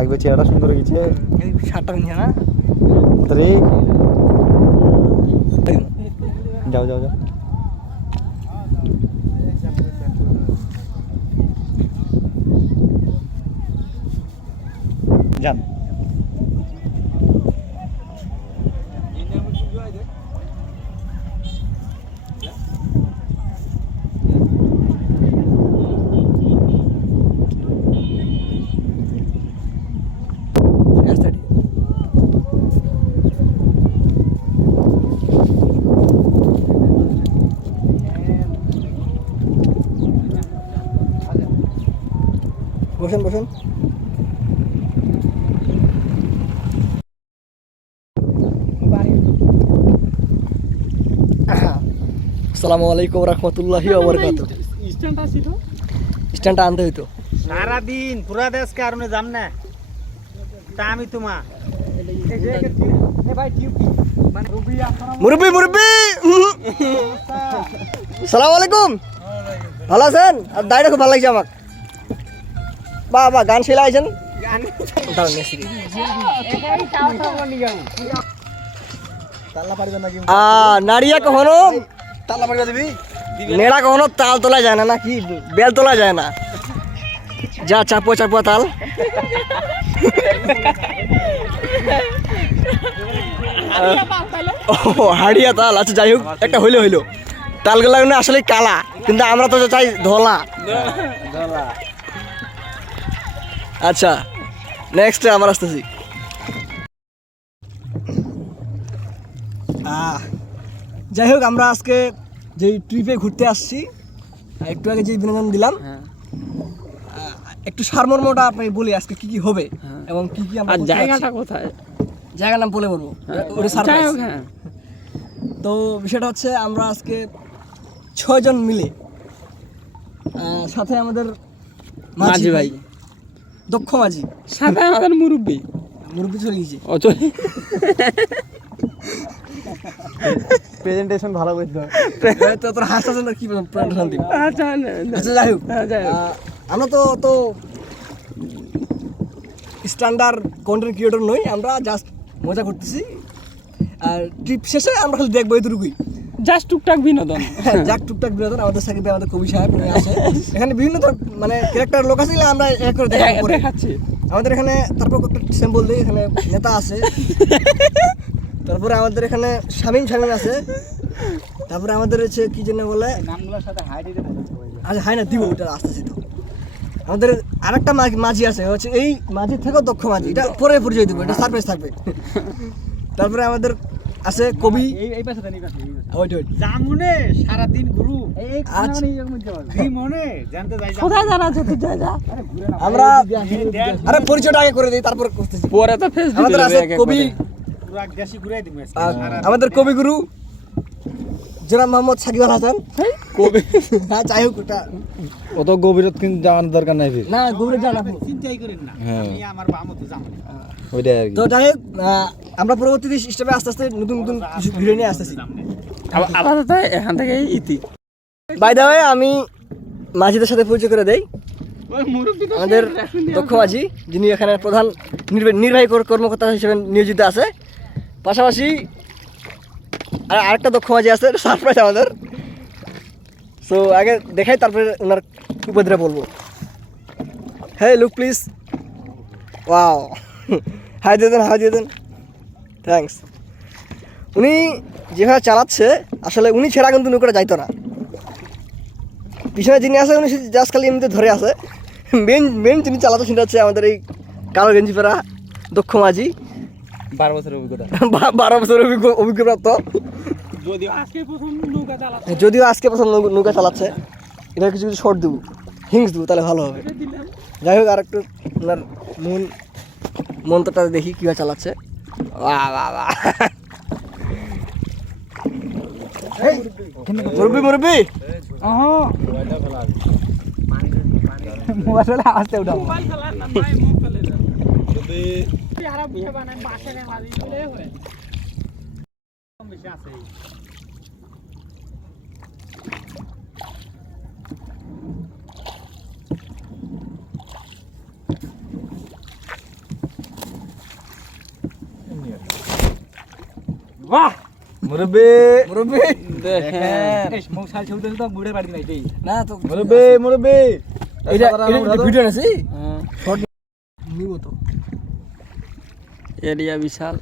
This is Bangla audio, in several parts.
থাকবে, চেহারাটা সুন্দর হয়েছে। এই শার্টটা নিয়ে না রে যাও যাও যাও যান। বসেন বসেন। আসসালামু আলাইকুম রহমতুল্লাহি ওয়া বারাকাতুহু। স্ট্যান্ডটা আনতে হইতো সারাদিন পুরা দেশ কারণে যাম না তা আমি তোমা মুরব্বি মুরব্বি সালাম আলাইকুম, ভালো আছেন? আর দাঁড়িয়ে খুব ভালো লাগছে আমার। বাবা গান শিলা আইছেন নাড়িয়া কখনো নেড়া কখনো তাল তোলা যায় না, নাকি বেল তোলা যায় না। যা চাপুয়া চাপুয়া তাল। ও হাড়িয়া তাল, আচ্ছা যাই হোক, একটা হইলে হইলো। তালগুলা আসলে কালা, কিন্তু আমরা তো চাই ধলা। আচ্ছা নেক্সট আমার আসতেছি। যাই হোক, আমরা আজকে যে ট্রিপে ঘুরতে আসছি, একটু আগে যে বিনোদন দিলাম, একটু সারমর্মটা আপনি বলি আজকে কি কি হবে এবং কি কি আমরা জায়গাটা কোথায়, জায়গার নাম বলে বলবো। তো বিষয়টা হচ্ছে আমরা আজকে 6 জন মিলে, সাথে আমাদের মাঝি ভাই, দক্ষ মাঝি, সাথে আমাদের মুরব্বি চলে গেছে। প্রেজেন্টেশন ভালো করতে হবে। তো তোর হাসতেছেন না, কি প্রেজেন্টেশন দিব? আচ্ছা যাই হোক, আমরা তো স্ট্যান্ডার্ড কন্টেন্ট ক্রিয়েটর নই, আমরা জাস্ট মজা করতেছি। আর ট্রিপ শেষে আমরা খালি দেখবো এতটুকুই, জাস্ট টুকটাক বিনোদন। যাক টুকটাক বিনোদন। আমাদের সাথে আমাদের কবি সাহেব আছে এখানে, বিভিন্ন মানে ক্যারেক্টার লোক আছে, আমরা এক করে দেখাচ্ছি আমাদের এখানে। তারপর একটা স্যাম্পল দিই, এখানে নেতা আছে, তারপরে আমাদের এখানে শামীম আছে, তারপরে আমাদের হচ্ছে কি যেন বলে নামগুলোর সাথে আচ্ছা হাই না দিব, ওটা আসতেছি তো। আমাদের আরেকটা মাঝি আছে, হচ্ছে এই মাঝির থেকেও দক্ষ মাঝি, এটা পরে পরিচয় দিব, এটা সারপ্রাইজ থাকবে। তারপরে আমাদের আছে কবি, এই পাশে দেন, এই পাশে ওইট জামুনে সারাদিন গুরু আচ্ছা কি মনে জানতে যাই কোথায় জানা আছে তুই যা আমরা আরে পরিচয়টা আগে করে দিই, তারপর করতেছি। পরে তো ফেস আমাদের আছে কবি, পুরা দেশি ঘুরাই দিমু আমাদের কবিগুরু জনাব মোহাম্মদ সাকিব আল হাসান। কবি হ্যাঁ যাই হোক, ওটা অত গভীরত কিন্তু জানার দরকার নাই। না গভীরে জানা চিন্তাই করেন না, আমি আমার বামও তো জামু ওইটাই আর কি। তো যাই হোক, আমরা পরবর্তী স্টেপে আস্তে আস্তে নতুন নতুন কিছু ভিডিও নিয়ে আসতেছি। আপাতত এখান থেকে ইতি। বাই দ্য ওয়ে, আমি মাঝিদের সাথে পরিচয় করে দেই। আমাদের দক্ষ মাঝি, যিনি এখানে প্রধান নির্বাহী কর্মকর্তা হিসেবে নিয়োজিত আছে, পাশাপাশি আরেকটা দক্ষ মাঝি আছে, সারপ্রাইজ আমাদের। সো আগে দেখাই, তারপরে ওনার উপদ্রে বলবো। হ্যাঁ লুক প্লিজ, ওয়াও, হাই দিয়ে দেন, থ্যাঙ্কস। উনি যেভাবে চালাচ্ছে, আসলে উনি ছেড়া কিন্তু নৌকাটা যাইতো না। পিছনে যিনি আছে উনি জাস্ট খালি এমনিতে ধরে আছে। মেন যিনি চালাতো সেটা হচ্ছে আমাদের এই কালো গেঞ্জি পরা দক্ষ মাঝি, 12 বছরের অভিজ্ঞতা, 12 বছরের অভিজ্ঞপ্রাপ্ত। যদিও আজকে প্রথম নৌকা চালাচ্ছে। এটা কিছু শর্ট দেবো, হিংস দেবো, তাহলে ভালো হবে। যাই হোক, আর একটু ওনার মন্ত্রটা দেখি কীভাবে চালাচ্ছে। মুরব্বি মোবাইল আসতে উঠাবো। বাহ মুরব্বি দেখেন না তো মুরব্বি এটা ভিডিও আছে হ্যাঁ, নিব তো এরিয়া বিশাল।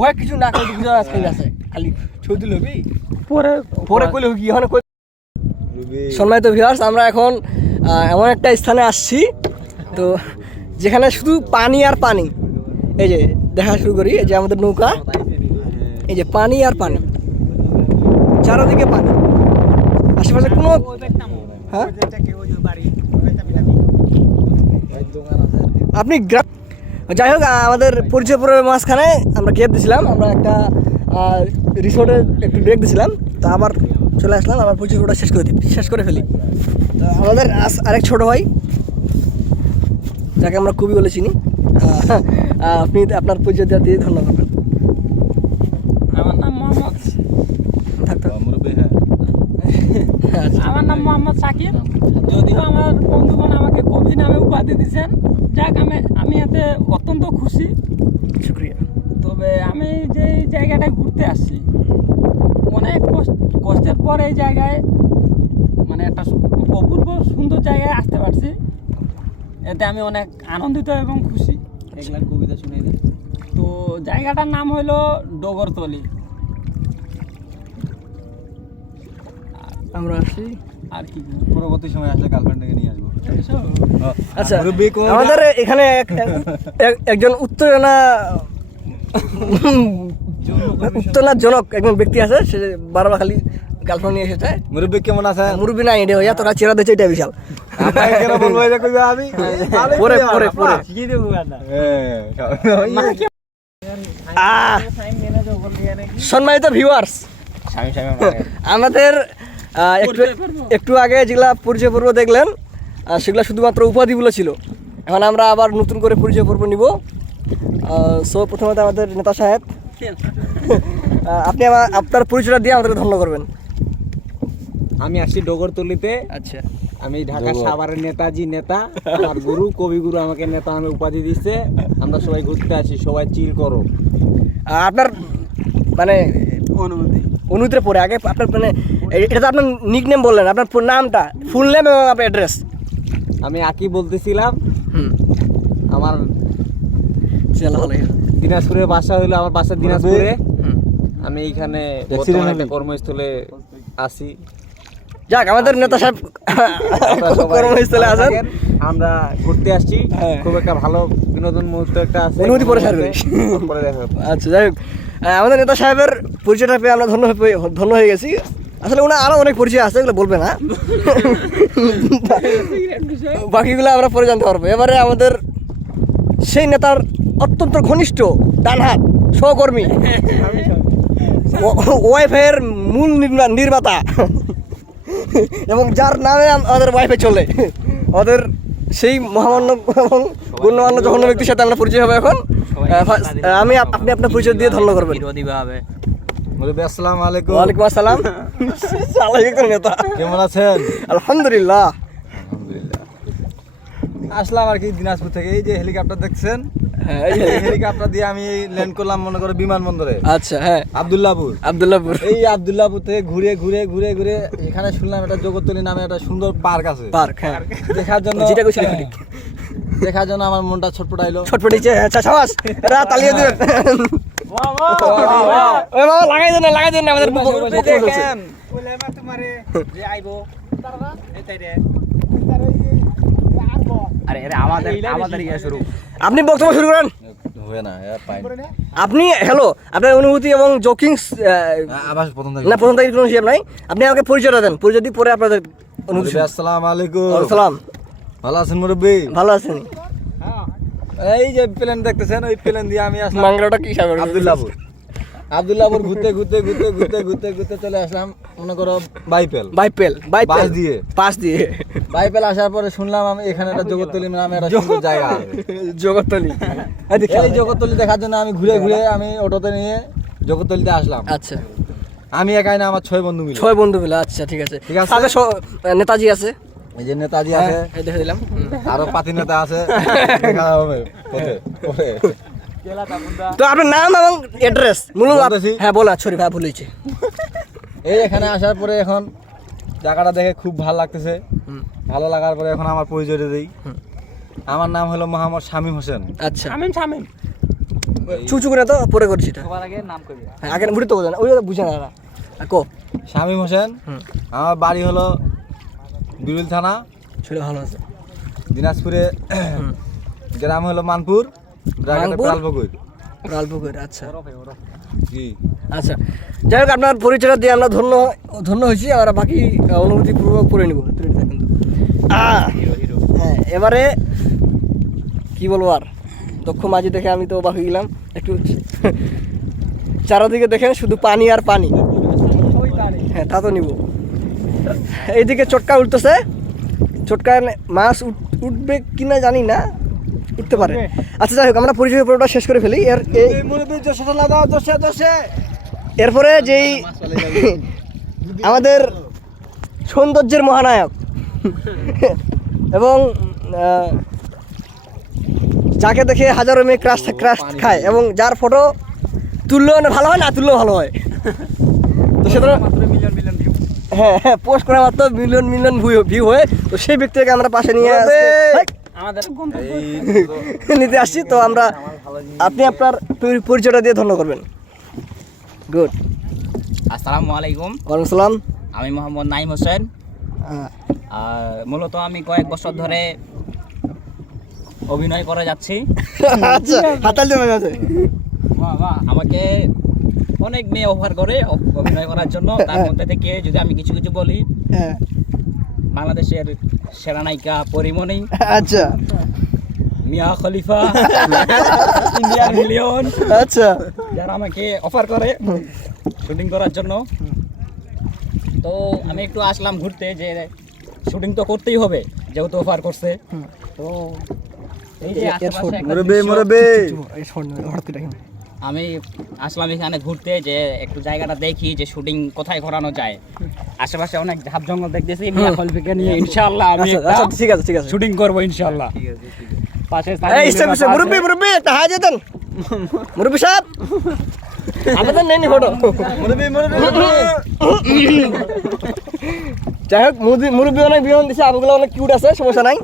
ওই কিছু না করে ভিডিও আছে খালি ছবি লবি পরে পরে কইলে কি হয় সম্মানিত ভিউয়ার্স, আমরা এখন এমন একটা স্থানে আসছি তো যেখানে শুধু পানি আর পানি। এই যে দেখা শুরু করি, এই যে আমাদের নৌকা, এই যে পানি আর পানি, চারদিকে পানি, আশেপাশে কোনো হ্যাঁ আপনি যাই হোক আমাদের পরিচয়পুরের মাঝখানে আমরা গ্যাপ দিয়েছিলাম, আমরা একটা রিসোর্টে একটু ব্রেক দিয়েছিলাম, তো আবার চলে আসলাম, আবার পরিচয়পুরটা শেষ করে ফেলি। তো আমাদের আরেক ছোট ভাই যাকে আমরা কবি বলে চিনি, আপনি আপনার পরিচয় দিয়ে ধন্যবাদ করবেন। আমার নাম মোহাম্মদ মুরব্বি হ্যাঁ আমার নাম মোহাম্মদ সাকিব। যদিও আমার বন্ধুগণ আমাকে কবি নামে উপাধি দিয়েছেন, যাক আমি এতে অত্যন্ত খুশি। শুক্রিয়া। তবে আমি যে জায়গাটায় ঘুরতে আসছি, অনেক কষ্টের পর এই জায়গায় মানে একটা অপূর্ব সুন্দর জায়গায় আসতে পারছি, এতে আমি অনেক আনন্দিত এবং খুশি। এগুলার কবিতা শুনে দেন। তো জায়গাটার নাম হলো ডগরতলি। আমরা আসি আর কি পরবর্তী সময় আসলে গার্লফ্রেন্ডকে নিয়ে আসবো। আচ্ছা, মুরব্বি কোন আমাদের এখানে একজন উত্তেজনাজনক একজন ব্যক্তি আছে, সে বারবার খালি গার্লফ্রেন্ড নিয়ে এসেছে। মুরব্বি কেমন আছেন? মুরব্বি নাই এটা হইয়া তোরা চেরা দিচ্ছে, এটা বিশাল। আপনাকে কেন বলবো এটা কইবা আমি? পরে পরে পরে কি দেবো না সম্মানিত ভিউয়ার্স, আমাদের একটু আগে যেগুলা পরিচয় পর্ব দেখলেন, সেগুলো শুধুমাত্র উপাধিগুলো ছিল। এখন আমরা আবার নতুন করে পরিচয় পর্ব নিব। সো প্রথমত আমাদের নেতা সাহেব, আপনি আপনার পরিচয়টা দিয়ে আমাদেরকে ধন্য করবেন। আমি আসছি ডগরতলিতে। আচ্ছা, আমি ঢাকা সাভারের নেতাজি নেতা, আমার গুরু কবিগুরু আমাকে নেতা নামে উপাধি দিচ্ছে। আমরা সবাই ঘুরতে আসি, সবাই চিল করো। আপনার মানে অনুমতির পরে আগে আপনার মানে এটা তো আপনার নিক নেম বললেন, আপনার নামটা, ফুল নেম এবং আপনার অ্যাড্রেস। আমি আকি বলতেছিলাম, আমার ভালো দিনাজপুরের বাসা হলো, আমার বাসা দিনাজপুরে। আমি এইখানে বর্তমানে একটা কর্মস্থলে আছি। যাক, আমাদের নেতা সাহেব কর্মস্থলে আছেন, আমরা ঘুরতে আসছি। খুব একটা ভালো বিনোদন মুহূর্ত একটা আছে, অনুমতি পরে ছাড়বে। পরে দেখা হবে। আচ্ছা, যাই হোক, আমাদের নেতা সাহেবের পরিচয়টা পেয়ে আমরা ধন্য হয়ে গেছি। আসলে ওনার আরও অনেক পরিচয় আছে, এগুলো বলবে না, বাকিগুলো আমরা পরে জানতে পারবো। এবারে আমাদের সেই নেতার অত্যন্ত ঘনিষ্ঠ ডানহাত সহকর্মী, ওয়াইফাইয়ের মূল নির্মাতা এবং যার নামে আমাদের ওয়াইফাই চলে, আমাদের সেই মহামান্য এবং গণ্যমান্য জঘন্য ব্যক্তির সাথে আমরা পরিচয় হবে এখন। আপনি আপনার পরিচয় দিয়ে ধন্য করবেন। মুরব্বি আসসালামু আলাইকুম। ওয়ালাইকুম আসসালাম। একজন নেতা, কেমন আছেন? আলহামদুলিল্লাহ। আসলাম আর কি দিনাজপুর থেকে। এই যে হেলিকপ্টার দেখছেন, এই হেলিকপ্টার দিয়ে আমি ল্যান্ড করলাম মনে করো বিমানবন্দরে। আচ্ছা, হ্যাঁ, আব্দুল্লাহপুর। এই আব্দুল্লাহপুর থেকে ঘুরে ঘুরে ঘুরে ঘুরে এখানে শুনলাম একটা জগৎতলী নামে একটা সুন্দর পার্ক আছে। পার্ক, হ্যাঁ, দেখার জন্য আমার মনটা ছটপটাইলো। ছটপটাইছে। আচ্ছা, সাবাস, এরা তালিয়ে দিবেন। লাগাই দেন আমাদের আপনি বক্তব্য শুরু করেন। আপনি হ্যালো, আপনার অনুভূতি এবং জোকিংস না প্রথম থেকে কোনো হিসাব নাই, আপনি আমাকে পরিচয়টা দেন, পরিচয় দিয়ে পরে আপনাদের অনুভূতি। আসসালামু আলাইকুম। সালাম। ভালো আছেন মুরব্বি? ভালো আছেন। এই যে প্লেন দেখতেছেন, ওই প্লেন দিয়ে আমি আসলাম মাংরাটা কি সাগর আব্দুল্লাহপুর ঘুরতে ঘুরতে ঘুরতে ঘুরতে ঘুরতে ঘুরতে চলে আসলাম মনে করো বাইপেল বাইপেল আসার পরে শুনলাম আমি এখানে একটা জগৎতলী নামে একটা সুন্দর জায়গা। জগৎতলী, এই জগৎতলী দেখার জন্য আমি ঘুরে ঘুরে আমি অটোতে নিয়ে জগৎতলীতে আসলাম। আচ্ছা, আমি একাই না, আমার 6 বন্ধু মিলে। 6 বন্ধু মিলে। আচ্ছা, ঠিক আছে। সাথে নেতাজি আছে। এই যে নেতাজি আছে, এই দেখে দিলাম। আরো পাতি নেতা আছে, দেখা হবে পথে পরে। তো আপনার নাম এবং অ্যাড্রেস মূলত বলতেছি। হ্যাঁ বলা, সরি ভাই ভুলেছি। এই এখানে আসার পরে এখন জায়গাটা দেখে খুব ভালো লাগতেছে। ভালো লাগার পরে এখন আমার পরিচয়টা দিই। আমার নাম হলো মোহাম্মদ শামীম হোসেন। আচ্ছা, শামিম চুচু করে তো পরে করছি এটা। সবার আগে নাম কবি। হ্যাঁ, আগে বুঝি তো বোঝেন, ওই বুঝে না আর কো। শামীম হোসেন, আমার বাড়ি হলো বিরুল থানা, ছেলে ভালো আছে। দিনাজপুরে, গ্রাম হলো মানপুর, জায়গাটা মানপুর? পালপুকুর। লালপুকুর, আচ্ছা জি। আচ্ছা। যাই হোক, আপনার পরিচয়টা দিয়ে আমরা ধন্য হয়েছি। আমরা বাকি অনুভূতি পূর্বক করে নিব। হ্যাঁ, এবারে কি বলবো আর, দক্ষ মাঝি দেখে আমি তো অবাক হয়ে গেলাম। একটু চারদিকে দেখেন শুধু পানি আর পানি। হ্যাঁ, তা তো নিব। এইদিকে চটকা উঠতেছে, চটকা মাছ উঠবে কিনা জানি না, উঠতে পারে। আচ্ছা, যাই হোক, আমরা পরিচয় পর্বটা শেষ করে ফেলি। এরপরে যেই আমাদের সৌন্দর্যের মহানায়ক এবং যাকে দেখে হাজারো মেয়ে ক্রাশ খায় এবং যার ফটো তুললেও ভালো হয়, না তুললেও ভালো হয়, তো সেটা হ্যাঁ হ্যাঁ পোস্ট করা মাত্র মিলিয়ন ভিউ হয়। তো সেই ব্যক্তিকে আমরা পাশে নিয়ে আমাদের নিতে আসছি। তো আমরা, আপনি আপনার পরিচয়টা দিয়ে ধন্য করবেন। গুড। আসসালামু আলাইকুম, ওয়ালাইকুম সালাম। আমি মোহাম্মদ নাইম হোসেন। আর মূলত আমি কয়েক বছর ধরে অভিনয় করে যাচ্ছি। আচ্ছা, হাতাল দিয়ে মনে আছে। আমাকে অনেক মেয়ে অফার করে অভিনয় করার জন্য। তার মধ্যে থেকে যদি আমি কিছু কিছু বলি, হ্যাঁ, বাংলাদেশের সেরা নায়িকা পরিমণি, আচ্ছা মিয়া খলিফা, ইন্ডিয়ান মিলিয়ন, আচ্ছা যারা আমাকে অফার করে শুটিং করার জন্য। তো আমি একটু আসলাম ঘুরতে, যে শুটিং তো করতেই হবে যেহেতু অফার করছে। তো এই যে আশেপাশে একটা দৃশ্য, আমি আসলাম এখানে ঘুরতে, যে একটু জায়গাটা দেখি যে শুটিং কোথায় করানো যায়। আশেপাশে অনেক ঝাপ জঙ্গল দেখতেছি, মিয়া খলিফাকে নিয়ে ইনশাআল্লাহ আমি আচ্ছা, ঠিক আছে ঠিক আছে। শুটিং করব ইনশাআল্লাহ। পাশে এই মুরব্বি একটা হাই দেন। মুরব্বি সাহেব, আমাদের নেই ফটো। যাই হোক, মুরব্বি অনেক বিমান দিচ্ছে, আমগুলো অনেক কিউট আছে, সমস্যা নাই,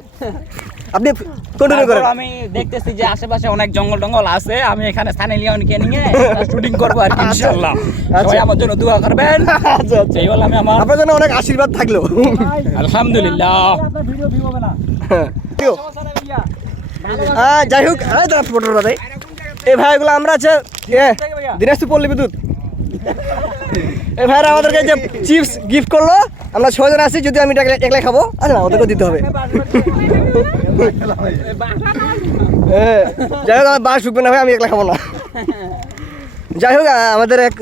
আপনি কন্টিনিউ করেন। তারপর আমি দেখতেছি যে আশেপাশে অনেক জঙ্গল টঙ্গল আছে, আমি এখানে স্থানীয় লিওনকে নিয়ে শুটিং করবো আর কি ইনশাআল্লাহ। সবাই আমার জন্য দোয়া করবেন। আচ্ছা আচ্ছা, এই বলে আমি আমার আপনার জন্য অনেক আশীর্বাদ থাকলো। আলহামদুলিল্লাহ। যাই হোক, ফটোটা দেয় এই ভাইগুলো আমরা আছে দিনাজপুর পল্লী বিদ্যুৎ। এই ভাইরা আমাদেরকে যে চিপস গিফট করলো, আমরা 6 জন আছি, যদি আমি একলাই খাবো, আচ্ছা না, ওদেরকে দিতে হবে। যাই হোক, আমার বাস ঢুকবে না ভাই, আমি একলা খাবো না। যাই হোক, আমাদের এক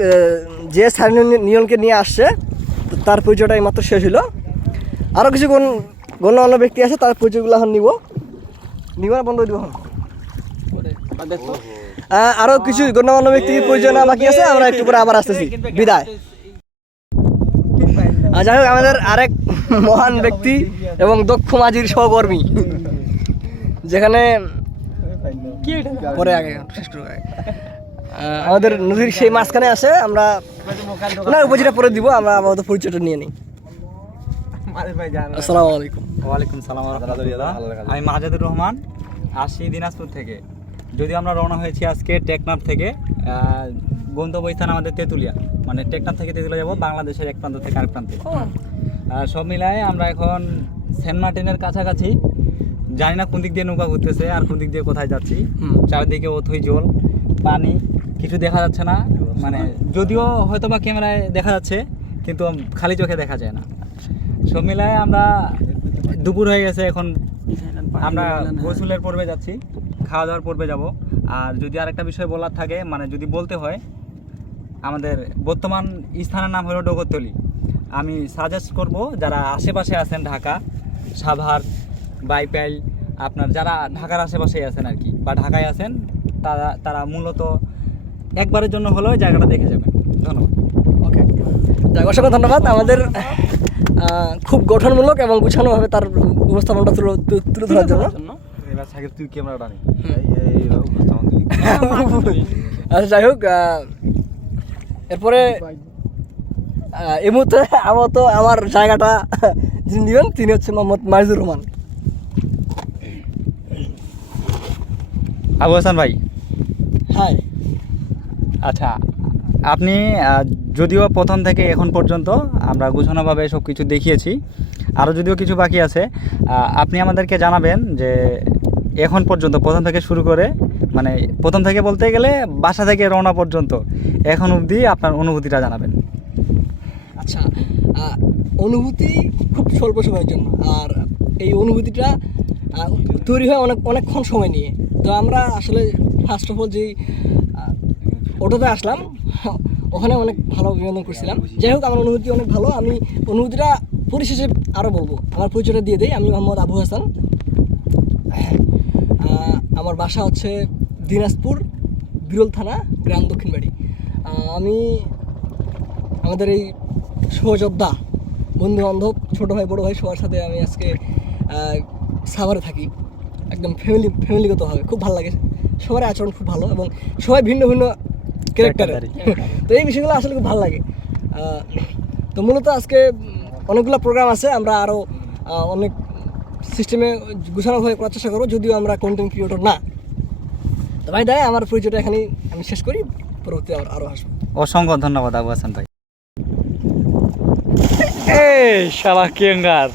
যে স্থানীয় নিয়নকে নিয়ে আসছে, তো তার পরিচয়টা এইমাত্র শেষ হলো। আরও কিছু গণ্যমান্য ব্যক্তি আছে, তার পরিচয়গুলো এখন নিব না বন্ধ দিব। আরও কিছু গণ্যমান্য ব্যক্তির পরিচয় না বাকি আছে, আমরা একটু পরে আবার আসতেছি। বিদায়। যাই হোক, আমাদের আরেক মহান ব্যক্তি এবং দক্ষ মাঝির সহকর্মী, যেখানে পরে আগে শেষ করবো। আমাদের নদীর সেই মাঝখানে আছে, আমরা না উপজিটা পরে দিব, আমরা আমাদের পরিচয়টা নিয়ে নিই। আসসালামু আলাইকুম। ওয়ালাইকুম সালাম ওয়া রাহমাতুল্লাহ। আমি মাহাজাদুর রহমান, আসি দিনাজপুর থেকে। যদিও আমরা রওনা হয়েছি আজকে টেকনাফ থেকে, গন্তব্যস্থান আমাদের তেঁতুলিয়া, মানে টেকনাফ থেকে তেঁতুলিয়া যাবো, বাংলাদেশের এক প্রান্ত থেকে আরেক প্রান্তে। সব মিলায় আমরা এখন সেন্ট মার্টিনের কাছাকাছি, জানি না কোন দিক দিয়ে নৌকা ঘুরতেছে আর কোন দিক দিয়ে কোথায় যাচ্ছি। চারিদিকে অথই জল, পানি, কিছু দেখা যাচ্ছে না, মানে যদিও হয়তো বা ক্যামেরায় দেখা যাচ্ছে কিন্তু খালি চোখে দেখা যায় না। সব মিলায় আমরা দুপুর হয়ে গেছে, এখন আমরা গোসলের পর্বে যাচ্ছি, খাওয়া দাওয়ার পর্বে যাব। আর যদি আরেকটা বিষয় বলার থাকে, মানে যদি বলতে হয়, আমাদের বর্তমান স্থানের নাম হলো ডগরতলি। আমি সাজেস্ট করব যারা আশেপাশে আছেন, ঢাকা, সাভার, বাইপাইল, আপনার যারা ঢাকার আশেপাশেই আছেন আর কি, বা ঢাকায় আছেন, তারা মূলত একবারের জন্য হলেও জায়গাটা দেখে যাবেন। ধন্যবাদ। ওকে, অসংখ্য ধন্যবাদ। আমাদের খুব গঠনমূলক এবং গুছানোভাবে তার উপস্থাপনটা তুলে ধরার জন্য। এবার সাকিব তুই ক্যামেরাটা নি এই উপস্থাপন তুই আচ্ছা যাই হোক, এরপরে এই মুহূর্তে আপাতত আমার জায়গাটা যিনি নেবেন তিনি হচ্ছে মোহাম্মদ মাজিদুর রহমান। আবু হাসান ভাই, হ্যাঁ আচ্ছা আপনি যদিও প্রথম থেকে এখন পর্যন্ত আমরা গোছানোভাবে সব কিছু দেখিয়েছি, আরও যদিও কিছু বাকি আছে, আপনি আমাদেরকে জানাবেন যে এখন পর্যন্ত প্রথম থেকে শুরু করে, মানে প্রথম থেকে বলতে গেলে বাসা থেকে রওনা পর্যন্ত এখন অবধি আপনার অনুভূতিটা জানাবেন। আচ্ছা, অনুভূতি খুব স্বল্প সময়ের জন্য, আর এই অনুভূতিটা তৈরি হয় অনেকক্ষণ সময় নিয়ে। তো আমরা আসলে ফার্স্ট অফ অল যেই অটোতে আসলাম ওখানে অনেক ভালো বিনোদন করছিলাম। যাই হোক, আমার অনুভূতি অনেক ভালো। আমি অনুভূতিটা পরিশেষে আরও বলবো। আমার পরিচয়টা দিয়ে দেই, আমি মোহাম্মদ আবু হাসান। আমার বাসা হচ্ছে দিনাজপুর বিরল থানা, গ্রাম দক্ষিণ বাড়ি। আমি আমাদের এই সহযোদ্ধা বন্ধু বান্ধব ছোটো ভাই বড়ো ভাই সবার সাথে আমি আজকে সাভারে থাকি, একদম ফ্যামিলিগতভাবে। খুব ভালো লাগে, সবার আচরণ খুব ভালো এবং সবাই ভিন্ন ভিন্ন ক্যারেক্টারের। তো এই বিষয়গুলো আসলে খুব ভালো লাগে। তো মূলত আজকে অনেকগুলো প্রোগ্রাম আছে, আমরা আরও অনেক সিস্টেমে গুছানোভাবে করার চেষ্টা করবো, যদিও আমরা কন্টেন্ট ক্রিয়েটর না। তো ভাই দায় আমার পরিচয়টা এখানেই আমি শেষ করি, পরবর্তী আরও আসবো। অসংখ্য ধন্যবাদ আবু হাসান ভাই। এই শালা কেঙ্গার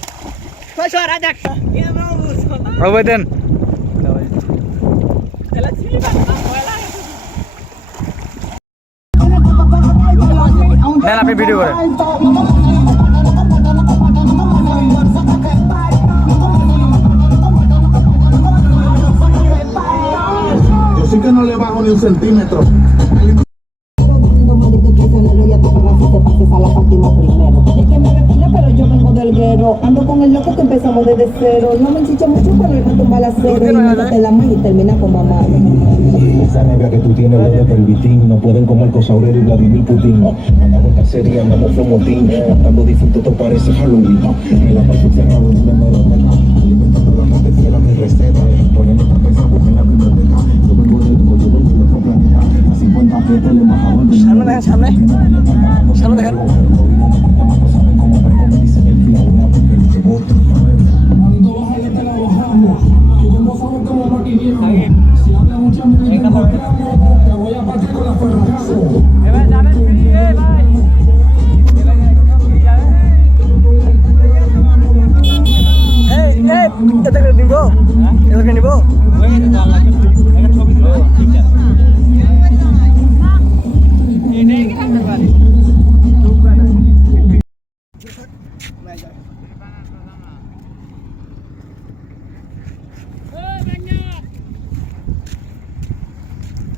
দেন দেন আপনি ভিডিও করেন। Yo sí que no le bajo ni un centímetro. Y a tu pana si te pases a la Fátima primero. Es que me define, pero yo vengo del guero. Ando con el loco que empezamos desde cero. No me enchicho mucho, pero él va a tumbar la cero. Y métete la mano y termina con mamá. Esa negra que tú tienes huele pervitín. No pueden comer con Saurero y Vladimir Putin. Andamos en cacería, andamos flomotín. Matando disfruto, esto parece Halloween. Me la paso cerrado en la meroteca. Alimentando la mente fiel a mi receta. Poniendo esta pesa porque en la biblioteca. Yo vengo del otro planeta. A 50 pies el embajador del সামনে দেখেন, সামনে দেখেন। এদেরকে নিব, এদেরকে নিব।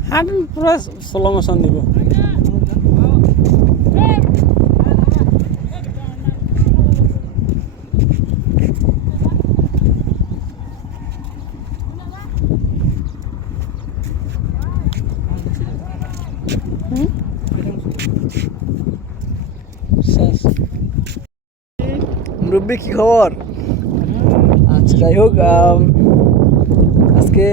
হাঁটুন পুরো স্লো মোশন দিব। মুরব্বি কি খবর? আচ্ছা যাই হোক, আজকে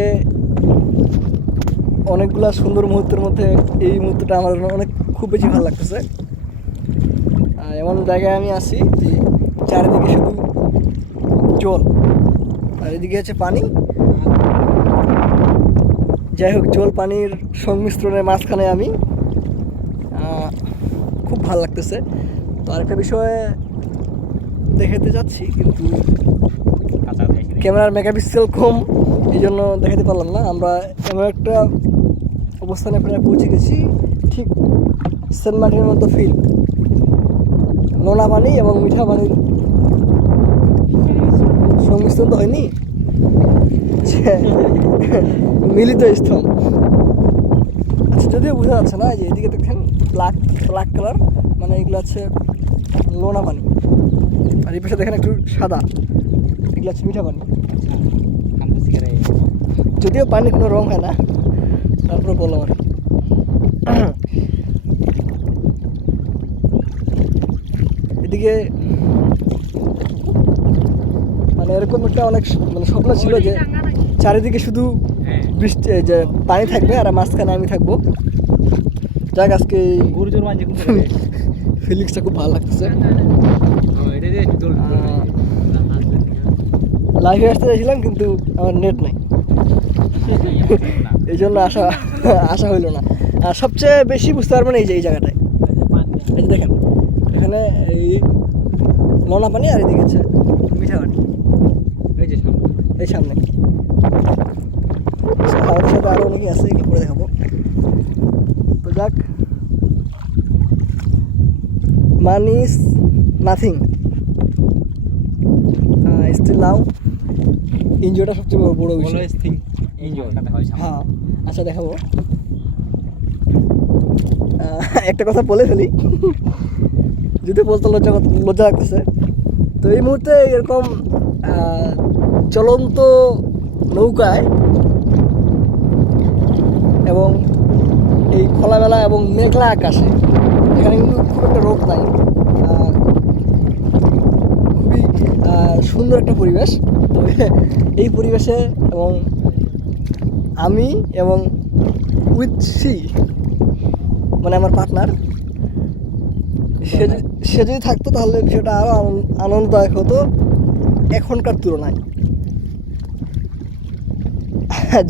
অনেকগুলা সুন্দর মুহূর্তের মধ্যে এই মুহূর্তটা আমার অনেক খুব বেশি ভালো লাগতেছে। এমন জায়গায় আমি আছি যে চারিদিকে শুধু জল আর এদিকে আছে পানি। যাই হোক, জল পানির সংমিশ্রণের মাঝখানে আমি, খুব ভালো লাগতেছে। তো আরেকটা বিষয়ে দেখাতে যাচ্ছি, কিন্তু ক্যামেরার মেগাপিক্সেল কম, এই জন্য দেখাতে পারলাম না। আমরা এমন একটা অবস্থানে প্রায় পৌঁছে গেছি, ঠিক সেন্ট মার্টিনের মতো ফিল, নোনা পানি এবং মিঠা পানির সংমিশ্রণ তো হয়নি, মিলিত স্থল। আচ্ছা, যদিও বোঝা যাচ্ছে না, যে এদিকে দেখছেন ব্ল্যাক কালার, মানে এগুলো হচ্ছে নোনা পানি, আর এই পাশে দেখেন একটু সাদা, এগুলো হচ্ছে মিঠা পানি। যদিও পানি কোনো রং হয় না, তারপরে বললাম আর এদিকে মানে এরকম একটা অনেক মানে স্বপ্ন ছিল যে চারিদিকে শুধু বৃষ্টি, এই যে পানি থাকবে আর মাঝখানে আমি থাকবো। যাক আজকে গুরুজোর মাঝে ফিলিংসটা খুব ভালো লাগতেছে। এটা দিয়ে দোল লাইভে আসতে চাইছিলাম কিন্তু আমার নেট নাই, এই জন্য আসা হইলো না। আর সবচেয়ে বেশি বুঝতে পারবেন এই যে এই জায়গাটায়, এই যে দেখেন এখানে এই নোনা পানি আর এদিকে হচ্ছে মিঠা পানি, এই যে সামনে এই সামনে। So, আমাদের সাথে আরও অনেকে আছে, এগুলো করে দেখাবো। তো যাক, money is nothing, still now এনজয়টা সবচেয়ে বড় বিষয়। অলওয়েজ থিংক এনজয় করতে হয় সামনে। হ্যাঁ আচ্ছা দেখাবো। একটা কথা বলে ফেলি, যদি বলতে লজ্জা লাগতেছে। তো এই মুহূর্তে এরকম চলন্ত নৌকায় এবং এই খোলামেলা এবং মেঘলা আকাশে, এখানে কিন্তু খুব একটা রোদ নাই, খুবই সুন্দর একটা পরিবেশ। তবে এই পরিবেশে এবং আমি এবং উইথ সি মানে আমার পার্টনার, সে যদি থাকতো তাহলে বিষয়টা আরও আনন্দদায়ক হতো এখনকার তুলনায়।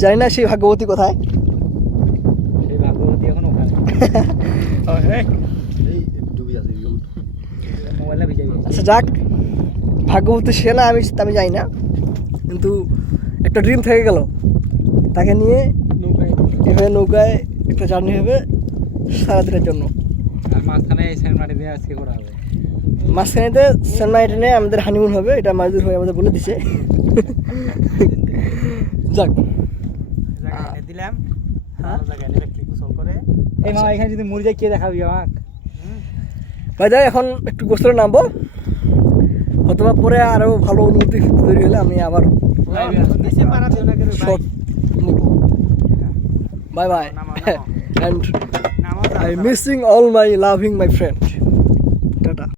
জানি না সেই ভাগ্যবতী কোথায়। সেই ভাগ্যবতী এখন ওখানে মোবাইলে ভিজে গেছে। আচ্ছা যাক, ভাগ্যবতী সে না আমি জানি না, কিন্তু একটা ড্রিম থেকে গেল, তাকে নিয়ে এভাবে নৌকায় একটা জার্নি হবে সারাদিনের জন্য। আর মাঝখানে এই সেন্টমার্টি দিয়ে আজকে করা হবে। মাঝখানেতে সেন্ট মার্টিনে আমাদের হানিমুন হবে, এটা মাঝদুর হয়ে আমাদের বলে দিছে। যাক দিলাম হ্যাঁ এই মা এখানে যদি মরে যায় কে দেখাবি আমাকে? ভাই যাই, এখন একটু গোসলে নামবো, অথবা পরে আরও ভালো অনুভূতি তৈরি হলে আমি আবার শর্ট নিব। Bye bye, and I missing all my loving my friend.